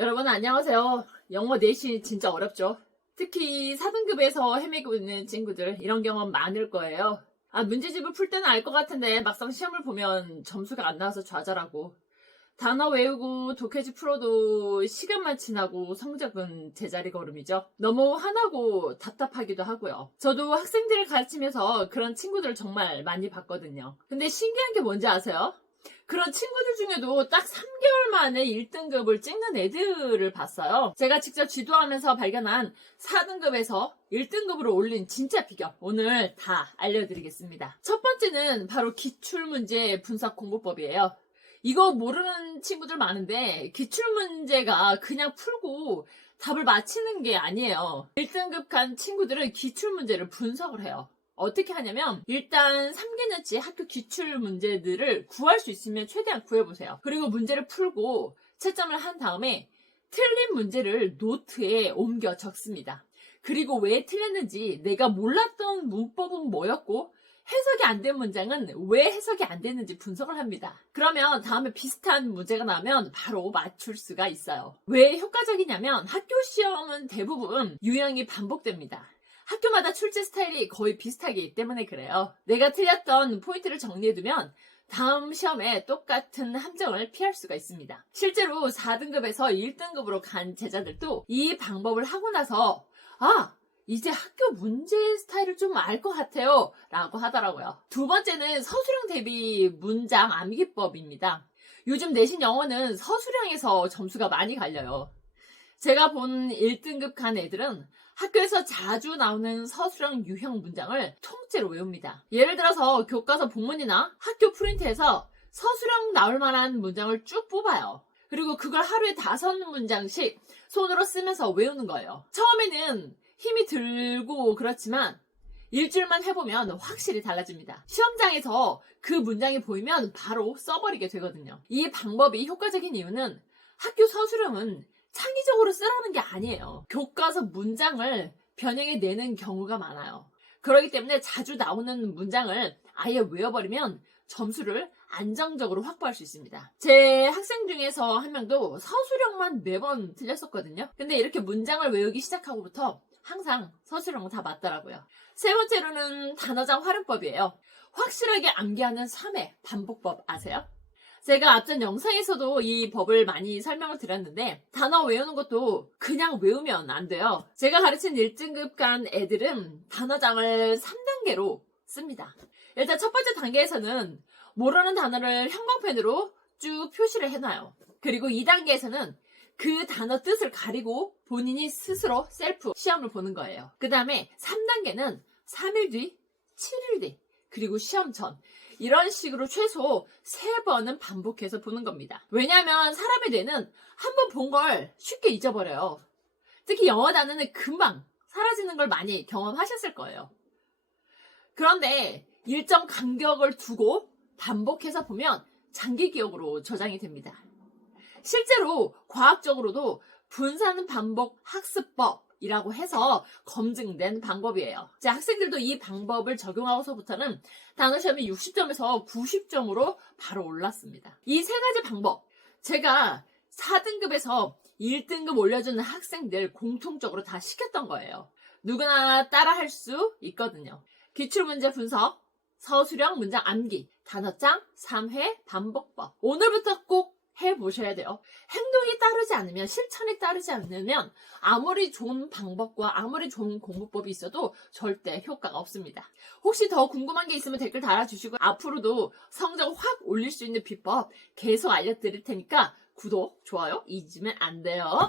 여러분 안녕하세요. 영어 내신 진짜 어렵죠? 특히 4등급에서 헤매고 있는 친구들 이런 경험 많을 거예요. 아, 문제집을 풀 때는 알 것 같은데 막상 시험을 보면 점수가 안 나와서 좌절하고 단어 외우고 독해지 풀어도 시간만 지나고 성적은 제자리 걸음이죠. 너무 화나고 답답하기도 하고요. 저도 학생들을 가르치면서 그런 친구들을 정말 많이 봤거든요. 근데 신기한 게 뭔지 아세요? 그런 친구들 중에도 딱 3개월 만에 1등급을 찍는 애들을 봤어요. 제가 직접 지도하면서 발견한 4등급에서 1등급으로 올린 진짜 비결 오늘 다 알려드리겠습니다. 첫 번째는 바로 기출문제 분석 공부법이에요. 이거 모르는 친구들 많은데 기출문제가 그냥 풀고 답을 맞히는 게 아니에요. 1등급 간 친구들은 기출문제를 분석을 해요. 어떻게 하냐면 일단 3개년치 학교 기출 문제들을 구할 수 있으면 최대한 구해보세요. 그리고 문제를 풀고 채점을 한 다음에 틀린 문제를 노트에 옮겨 적습니다. 그리고 왜 틀렸는지 내가 몰랐던 문법은 뭐였고 해석이 안 된 문장은 왜 해석이 안 됐는지 분석을 합니다. 그러면 다음에 비슷한 문제가 나면 바로 맞출 수가 있어요. 왜 효과적이냐면 학교 시험은 대부분 유형이 반복됩니다. 학교마다 출제 스타일이 거의 비슷하기 때문에 그래요. 내가 틀렸던 포인트를 정리해두면 다음 시험에 똑같은 함정을 피할 수가 있습니다. 실제로 4등급에서 1등급으로 간 제자들도 이 방법을 하고 나서 아 이제 학교 문제 스타일을 좀 알 것 같아요 라고 하더라고요. 두 번째는 서술형 대비 문장 암기법입니다. 요즘 내신 영어는 서술형에서 점수가 많이 갈려요. 제가 본 1등급 간 애들은 학교에서 자주 나오는 서술형 유형 문장을 통째로 외웁니다. 예를 들어서 교과서 본문이나 학교 프린트에서 서술형 나올 만한 문장을 쭉 뽑아요. 그리고 그걸 하루에 다섯 문장씩 손으로 쓰면서 외우는 거예요. 처음에는 힘이 들고 그렇지만 일주일만 해보면 확실히 달라집니다. 시험장에서 그 문장이 보이면 바로 써버리게 되거든요. 이 방법이 효과적인 이유는 학교 서술형은 창의적으로 쓰라는 게 아니에요. 교과서 문장을 변형해 내는 경우가 많아요. 그렇기 때문에 자주 나오는 문장을 아예 외워버리면 점수를 안정적으로 확보할 수 있습니다. 제 학생 중에서 한 명도 서술형만 매번 틀렸었거든요. 근데 이렇게 문장을 외우기 시작하고부터 항상 서술형은 다 맞더라고요. 세 번째로는 단어장 활용법이에요. 확실하게 암기하는 3회 반복법 아세요? 제가 앞전 영상에서도 이 법을 많이 설명을 드렸는데 단어 외우는 것도 그냥 외우면 안 돼요. 제가 가르친 1등급 간 애들은 단어장을 3단계로 씁니다. 일단 첫 번째 단계에서는 모르는 단어를 형광펜으로 쭉 표시를 해놔요. 그리고 2단계에서는 그 단어 뜻을 가리고 본인이 스스로 셀프 시험을 보는 거예요. 그 다음에 3단계는 3일 뒤, 7일 뒤, 그리고 시험 전. 이런 식으로 최소 3번은 반복해서 보는 겁니다. 왜냐하면 사람의 뇌는 한 번 본 걸 쉽게 잊어버려요. 특히 영어 단어는 금방 사라지는 걸 많이 경험하셨을 거예요. 그런데 일정 간격을 두고 반복해서 보면 장기 기억으로 저장이 됩니다. 실제로 과학적으로도 분산 반복 학습법 이라고 해서 검증된 방법이에요. 제 학생들도 이 방법을 적용하고서부터는 단어 시험이 60점에서 90점으로 바로 올랐습니다. 이 세 가지 방법 제가 4등급에서 1등급 올려주는 학생들 공통적으로 다 시켰던 거예요. 누구나 따라 할 수 있거든요. 기출문제 분석, 서술형 문장 암기, 단어장 3회 반복법. 오늘부터 꼭 해보셔야 돼요. 행동이 따르지 않으면, 실천이 따르지 않으면, 아무리 좋은 방법과 아무리 좋은 공부법이 있어도 절대 효과가 없습니다. 혹시 더 궁금한 게 있으면 댓글 달아주시고, 앞으로도 성적 확 올릴 수 있는 비법 계속 알려드릴 테니까, 구독, 좋아요 잊으면 안 돼요.